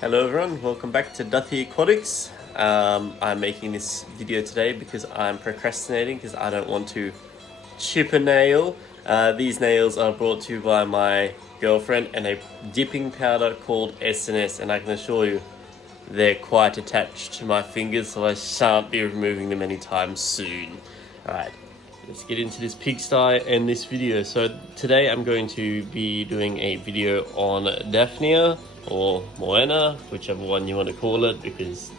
Hello everyone, welcome back to Daphnia Culture. I'm making this video today because I'm procrastinating because I don't want to chip a nail. These nails are brought to you by my girlfriend and a dipping powder called SNS, and I can assure you they're quite attached to my fingers, so I shan't be removing them anytime soon. Alright, let's get into this pigsty and this video. So today I'm going to be doing a video on Daphnia or Moena, whichever one you want to call it, because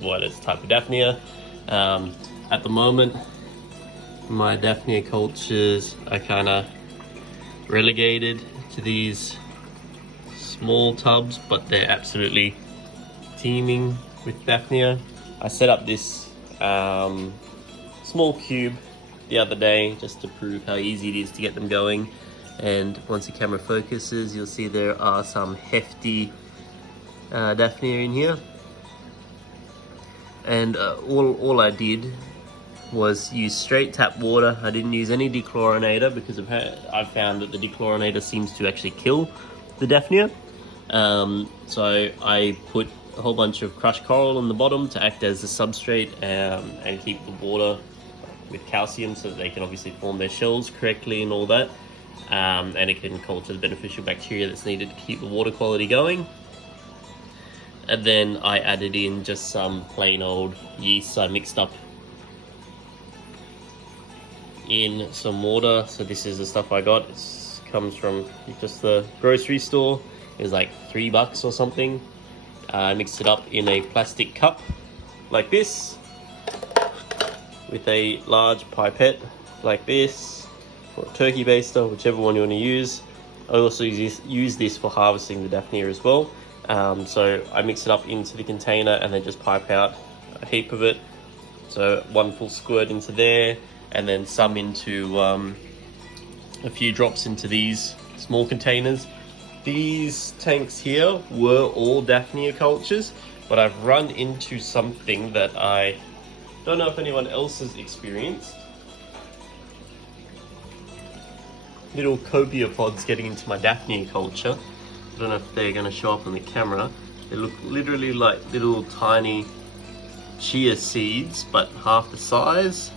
Moena's a type of Daphnia. At the moment, my Daphnia cultures are kind of relegated to these small tubs, but they're absolutely teeming with Daphnia. I set up this small cube the other day just to prove how easy it is to get them going, and once the camera focuses you'll see there are some hefty Daphnia in here, and all I did was use straight tap water. I didn't use any dechlorinator because I've found that the dechlorinator seems to actually kill the Daphnia. So I put a whole bunch of crushed coral on the bottom to act as a substrate and keep the water with calcium so that they can obviously form their shells correctly and all that. And it can culture the beneficial bacteria that's needed to keep the water quality going. And then I added in just some plain old yeast I mixed up in some water. So this is the stuff I got. It comes from just the grocery store. It was like $3 or something. I mixed it up in a plastic cup like this with a large pipette like this, or a turkey baster, whichever one you want to use. I also use this for harvesting the Daphnia as well. So I mix it up into the container and then just pipe out a heap of it. So one full squirt into there, and then some into a few drops into these small containers. These tanks here were all Daphnia cultures, but I've run into something that I don't know if anyone else has experienced. Little copepods getting into my Daphnia culture. I don't know if they're going to show up on the camera. They look literally like little tiny chia seeds, but half the size.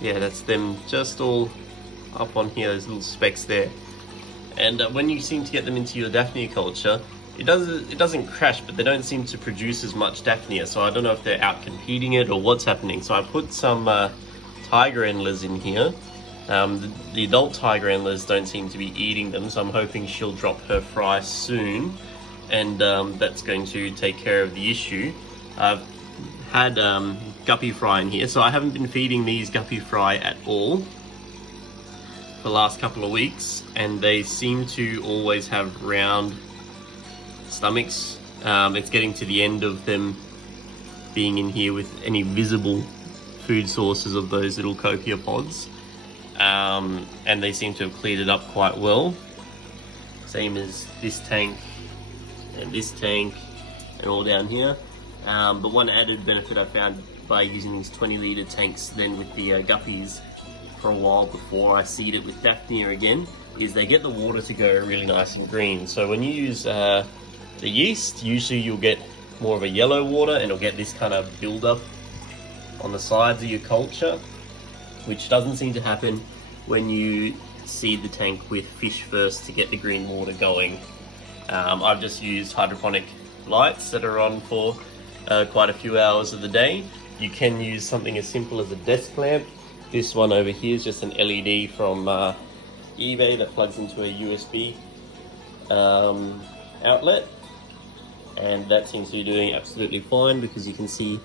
Yeah, that's them just all up on here, those little specks there. And when you seem to get them into your Daphnia culture, it doesn't crash, but they don't seem to produce as much Daphnia. So I don't know if they're out competing it or what's happening. So I put some tiger endlers in here. The adult tiger endlers don't seem to be eating them, so I'm hoping she'll drop her fry soon, and that's going to take care of the issue. I've had guppy fry in here, so I haven't been feeding these guppy fry at all for the last couple of weeks, and they seem to always have round stomachs. It's getting to the end of them being in here with any visible food sources of those little copepods, and they seem to have cleared it up quite well. Same as this tank and this tank and all down here. But one added benefit I found by using these 20-litre tanks then with the guppies for a while before I seed it with Daphnia again, is they get the water to go really nice and green. So when you use the yeast, usually you'll get more of a yellow water, and it'll get this kind of build-up on the sides of your culture, which doesn't seem to happen when you seed the tank with fish first to get the green water going. I've just used hydroponic lights that are on for quite a few hours of the day. You can use something as simple as a desk lamp. This one over here is just an LED from eBay that plugs into a USB outlet, and that seems to be doing absolutely fine because you can see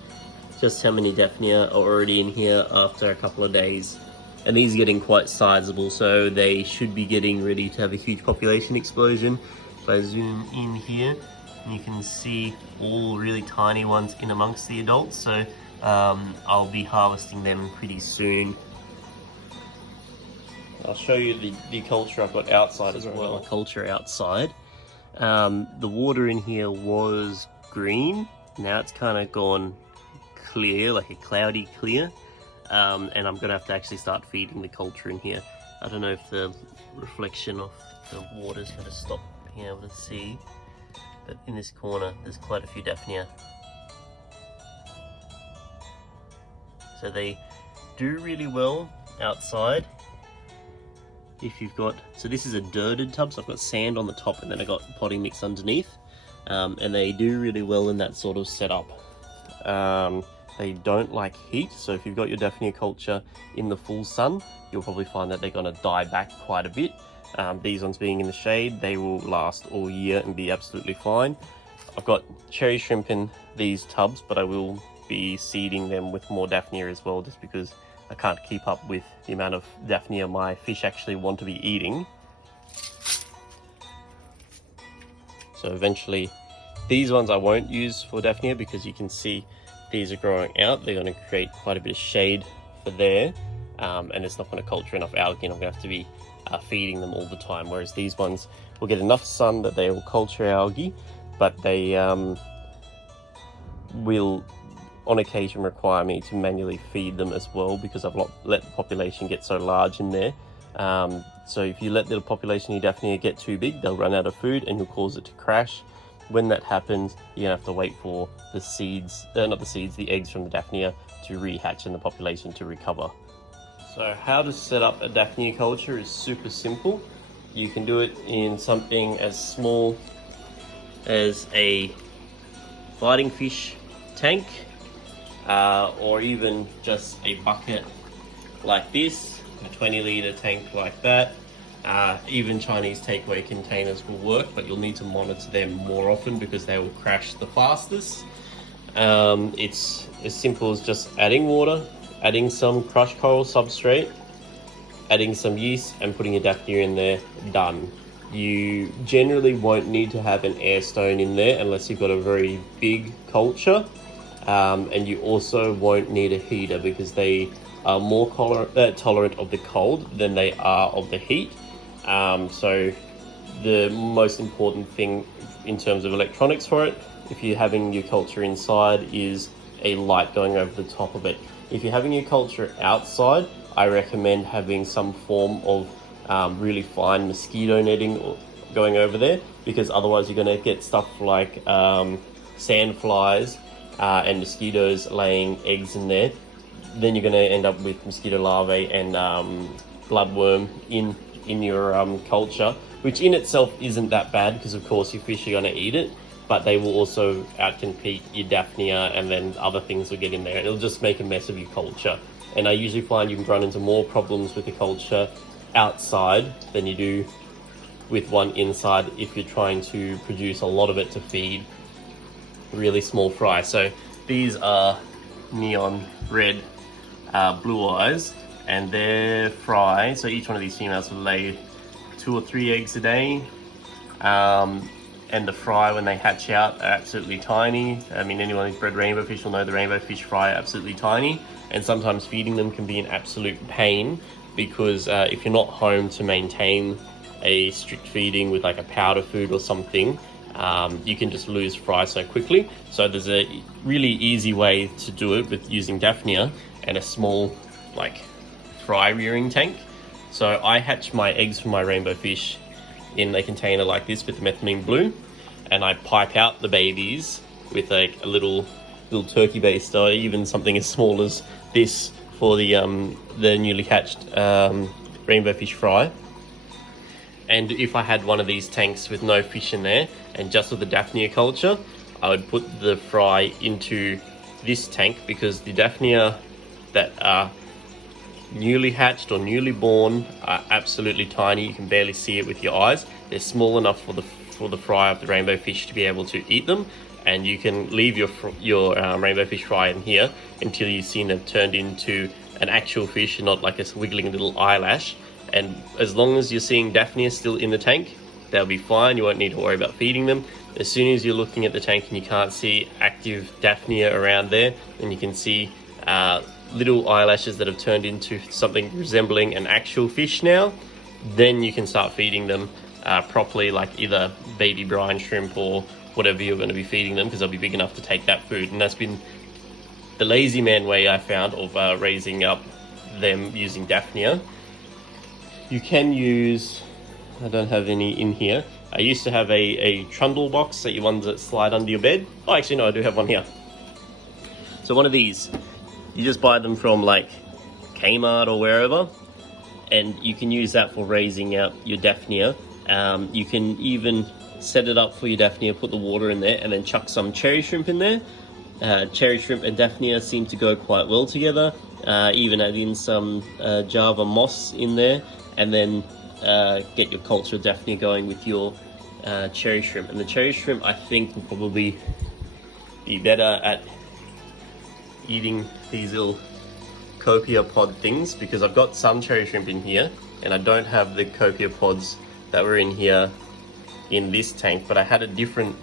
just how many Daphnia are already in here after a couple of days. And these are getting quite sizable, so they should be getting ready to have a huge population explosion. If I zoom in here, you can see all really tiny ones in amongst the adults, so I'll be harvesting them pretty soon. I'll show you the culture I've got outside as well. My culture outside. The water in here was green. Now it's kind of gone clear, like a cloudy clear. And I'm gonna have to actually start feeding the culture in here. I don't know if the reflection of the water's gonna stop being able to see. but in this corner there's quite a few Daphnia. So they do really well outside. If you've got, so this is a dirted tub, so I've got sand on the top and then I've got potting mix underneath, and they do really well in that sort of setup. They don't like heat, so if you've got your Daphnia culture in the full sun, you'll probably find that they're going to die back quite a bit. These ones being in the shade, they will last all year and be absolutely fine. I've got cherry shrimp in these tubs, but I will be seeding them with more Daphnia as well, just because I can't keep up with the amount of Daphnia my fish actually want to be eating. So eventually, these ones I won't use for Daphnia because you can see these are growing out. They're going to create quite a bit of shade for there, and it's not going to culture enough algae, and I'm going to have to be feeding them all the time. Whereas these ones will get enough sun that they will culture algae, but they will on occasion require me to manually feed them as well, because I've let the population get so large in there. So if you let the population of Daphnia get too big, they'll run out of food and you'll cause it to crash. When that happens, you're gonna have to wait for the seeds, the eggs from the Daphnia to rehatch and the population to recover. So how to set up a Daphnia culture is super simple. You can do it in something as small as a fighting fish tank, or even just a bucket like this, a 20-litre tank like that. Even Chinese takeaway containers will work, but you'll need to monitor them more often because they will crash the fastest. It's as simple as just adding water, adding some crushed coral substrate, adding some yeast and putting a Daphnia in there, done. You generally won't need to have an air stone in there unless you've got a very big culture. And you also won't need a heater because they are more tolerant of the cold than they are of the heat. So the most important thing in terms of electronics for it, if you're having your culture inside, is a light going over the top of it. If you're having your culture outside, I recommend having some form of really fine mosquito netting going over there, because otherwise you're going to get stuff like sand flies and mosquitoes laying eggs in there. Then you're going to end up with mosquito larvae and bloodworm in your culture, which in itself isn't that bad because of course your fish are going to eat it, but they will also outcompete your Daphnia, and then other things will get in there and it'll just make a mess of your culture. And I usually find you can run into more problems with the culture outside than you do with one inside if you're trying to produce a lot of it to feed really small fry. So these are neon red blue eyes, and their fry, so each one of these females will lay 2 or 3 eggs a day, and the fry when they hatch out are absolutely tiny. I mean, anyone who's bred rainbow fish will know the rainbow fish fry are absolutely tiny, and sometimes feeding them can be an absolute pain because if you're not home to maintain a strict feeding with like a powder food or something, you can just lose fry so quickly. So there's a really easy way to do it with using Daphnia and a small like fry rearing tank. So I hatch my eggs from my rainbow fish in a container like this with the methylamine blue, and I pipe out the babies with like a little turkey baster, or even something as small as this for the newly hatched rainbow fish fry. And if I had one of these tanks with no fish in there and just with the Daphnia culture, I would put the fry into this tank, because the Daphnia that are newly hatched or newly born are absolutely tiny. You can barely see it with your eyes. They're small enough for the fry of the rainbow fish to be able to eat them, and you can leave your rainbow fish fry in here until you've seen them turned into an actual fish, not like a wiggling little eyelash. And as long as you're seeing Daphnia still in the tank, they'll be fine. You won't need to worry about feeding them. As soon as you're looking at the tank and you can't see active Daphnia around there, and you can see little eyelashes that have turned into something resembling an actual fish now, then you can start feeding them properly, like either baby brine shrimp or whatever you're going to be feeding them, because they'll be big enough to take that food. And that's been the lazy man way I found of raising up them using Daphnia. You can use, I don't have any in here, I used to have a trundle box, that you ones that slide under your bed. Oh, actually no, I do have one here. So one of these, you just buy them from like Kmart or wherever, and you can use that for raising out your Daphnia. You can even set it up for your Daphnia, put the water in there, and then chuck some cherry shrimp in there. Cherry shrimp and Daphnia seem to go quite well together. Even add in some Java moss in there, and then get your culture Daphnia going with your cherry shrimp. And the cherry shrimp, I think, will probably be better at eating these little copepod things, because I've got some cherry shrimp in here and I don't have the copepods that were in here in this tank, but I had a different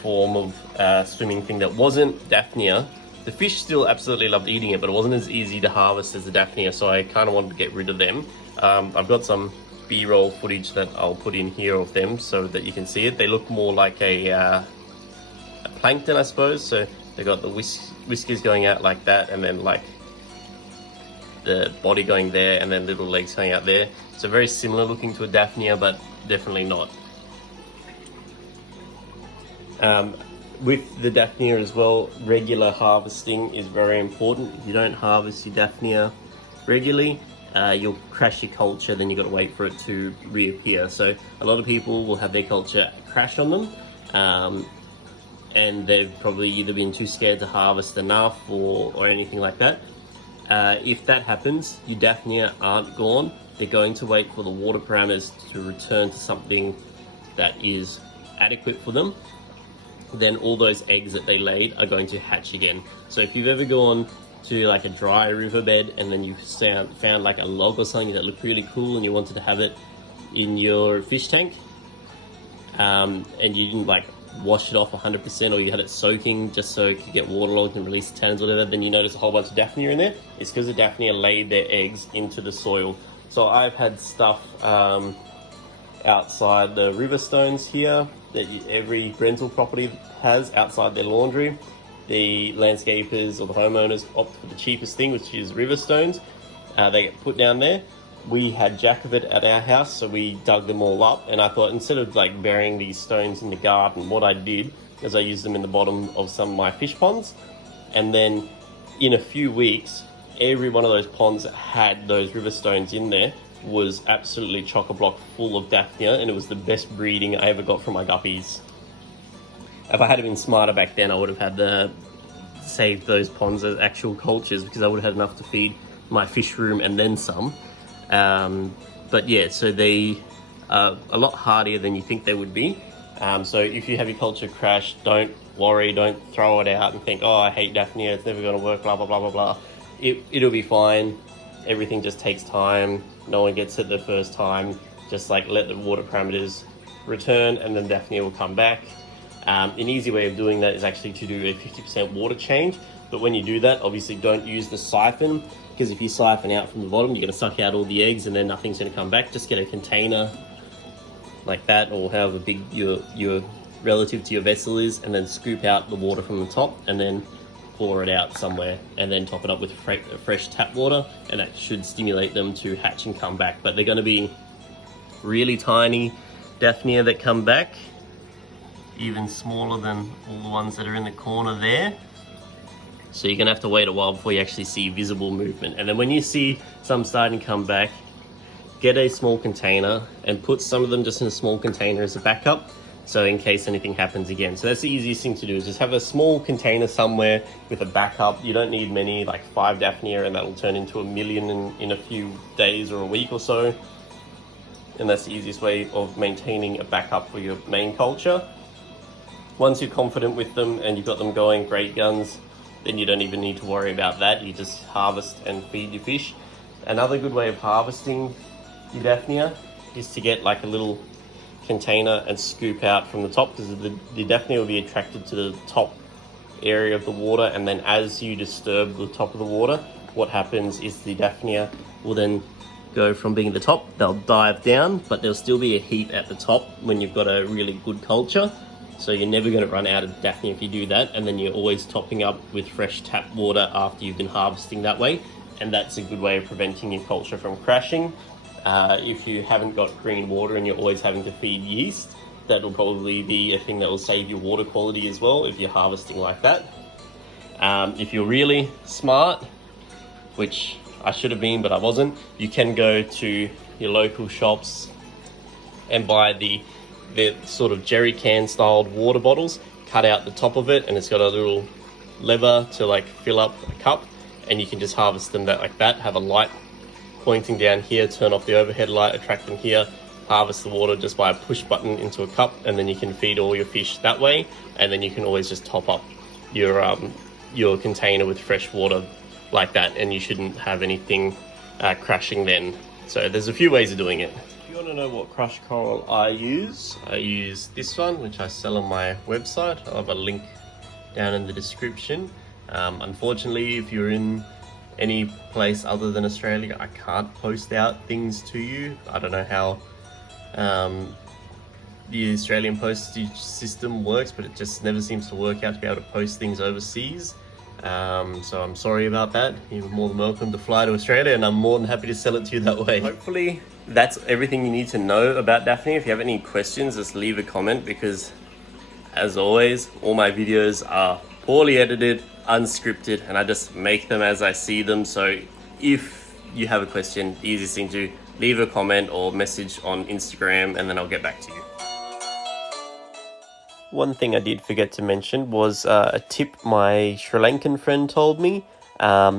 form of swimming thing that wasn't Daphnia. The fish still absolutely loved eating it, but it wasn't as easy to harvest as the Daphnia, so I kind of wanted to get rid of them. I've got some B-roll footage that I'll put in here of them so that you can see it. They look more like a plankton, I suppose. So they got the whiskers going out like that, and then like the body going there, and then little legs going out there. So very similar looking to a Daphnia, but definitely not. With the Daphnia as well, regular harvesting is very important. If you don't harvest your Daphnia regularly, you'll crash your culture, then you've got to wait for it to reappear. So a lot of people will have their culture crash on them, and they've probably either been too scared to harvest enough or anything like that. If that happens, your Daphnia aren't gone. They're going to wait for the water parameters to return to something that is adequate for them. Then all those eggs that they laid are going to hatch again. So if you've ever gone to like a dry riverbed and then you found like a log or something that looked really cool and you wanted to have it in your fish tank, and you didn't like wash it off 100%, or you had it soaking just so it could get waterlogged and release the tannins or whatever, then you notice a whole bunch of Daphnia in there. It's because the Daphnia laid their eggs into the soil. So I've had stuff outside the river stones here that every rental property has outside their laundry. The landscapers or the homeowners opt for the cheapest thing, which is river stones. They get put down there. We had jack of it at our house, so we dug them all up, and I thought instead of like burying these stones in the garden, what I did is I used them in the bottom of some of my fish ponds, and then in a few weeks every one of those ponds that had those river stones in there was absolutely chock-a-block full of Daphnia, and it was the best breeding I ever got from my guppies. If I had been smarter back then, I would have had saved those ponds as actual cultures, because I would have had enough to feed my fish room and then some. But yeah, so they are a lot hardier than you think they would be. So if you have your culture crash, don't worry, don't throw it out and think, oh, I hate Daphnia, it's never going to work, blah, blah, blah, blah, blah. It'll be fine. Everything just takes time. No one gets it the first time. Just like let the water parameters return, and then Daphnia will come back. An easy way of doing that is actually to do a 50% water change. But when you do that, obviously don't use the siphon, because if you siphon out from the bottom, you're going to suck out all the eggs and then nothing's going to come back. Just get a container like that, or however big your relative to your vessel is, and then scoop out the water from the top and then pour it out somewhere, and then top it up with fresh tap water, and that should stimulate them to hatch and come back. But they're going to be really tiny Daphnia that come back, even smaller than all the ones that are in the corner there. So you're going to have to wait a while before you actually see visible movement. And then when you see some starting to come back, get a small container and put some of them just in a small container as a backup, so in case anything happens again. So that's the easiest thing to do, is just have a small container somewhere with a backup. You don't need many, like 5 Daphnia, and that'll turn into 1 million in a few days or a week or so. And that's the easiest way of maintaining a backup for your main culture. Once you're confident with them and you've got them going great guns, then you don't even need to worry about that. You just harvest and feed your fish. Another good way of harvesting your Daphnia is to get like a little container and scoop out from the top, because the Daphnia will be attracted to the top area of the water, and then as you disturb the top of the water, what happens is the Daphnia will then go from being at the top, they'll dive down, but there'll still be a heap at the top when you've got a really good culture. So you're never going to run out of Daphnia if you do that, and then you're always topping up with fresh tap water after you've been harvesting that way, and that's a good way of preventing your culture from crashing. If you haven't got green water and you're always having to feed yeast, that'll probably be a thing that will save your water quality as well if you're harvesting like that. If you're really smart, which I should have been but I wasn't, you can go to your local shops and buy the sort of jerry can styled water bottles, cut out the top of it, and it's got a little lever to like fill up a cup, and you can just harvest them like that. Have a light pointing down here, turn off the overhead light, attract them here, harvest the water just by a push button into a cup, and then you can feed all your fish that way. And then you can always just top up your container with fresh water like that, and you shouldn't have anything crashing then. So there's a few ways of doing it. If you want to know what crushed coral I use this one, which I sell on my website. I'll have a link down in the description. Unfortunately, if you're in any place other than Australia, I can't post out things to you. I don't know how the Australian postage system works, but it just never seems to work out to be able to post things overseas. So I'm sorry about that. You're more than welcome to fly to Australia, and I'm more than happy to sell it to you that way. Hopefully that's everything you need to know about Daphnia. If you have any questions, just leave a comment, because as always, all my videos are poorly edited, unscripted, and I just make them as I see them. So if you have a question, the easiest thing to leave a comment or message on Instagram, and then I'll get back to you. One thing I did forget to mention was a tip my Sri Lankan friend told me.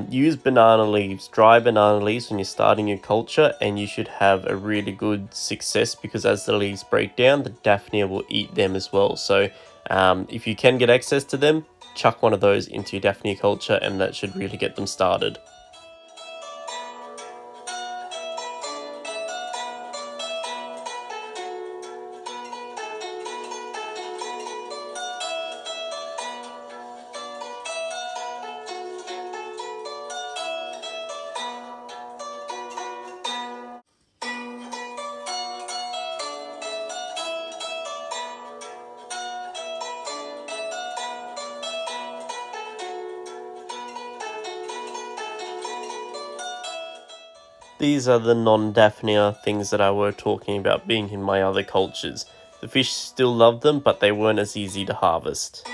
Use banana leaves, dry banana leaves, when you're starting your culture, and you should have a really good success, because as the leaves break down, the Daphnia will eat them as well. So if you can get access to them, chuck one of those into your Daphnia culture, and that should really get them started. These are the non-Daphnia things that I were talking about being in my other cultures. The fish still loved them, but they weren't as easy to harvest.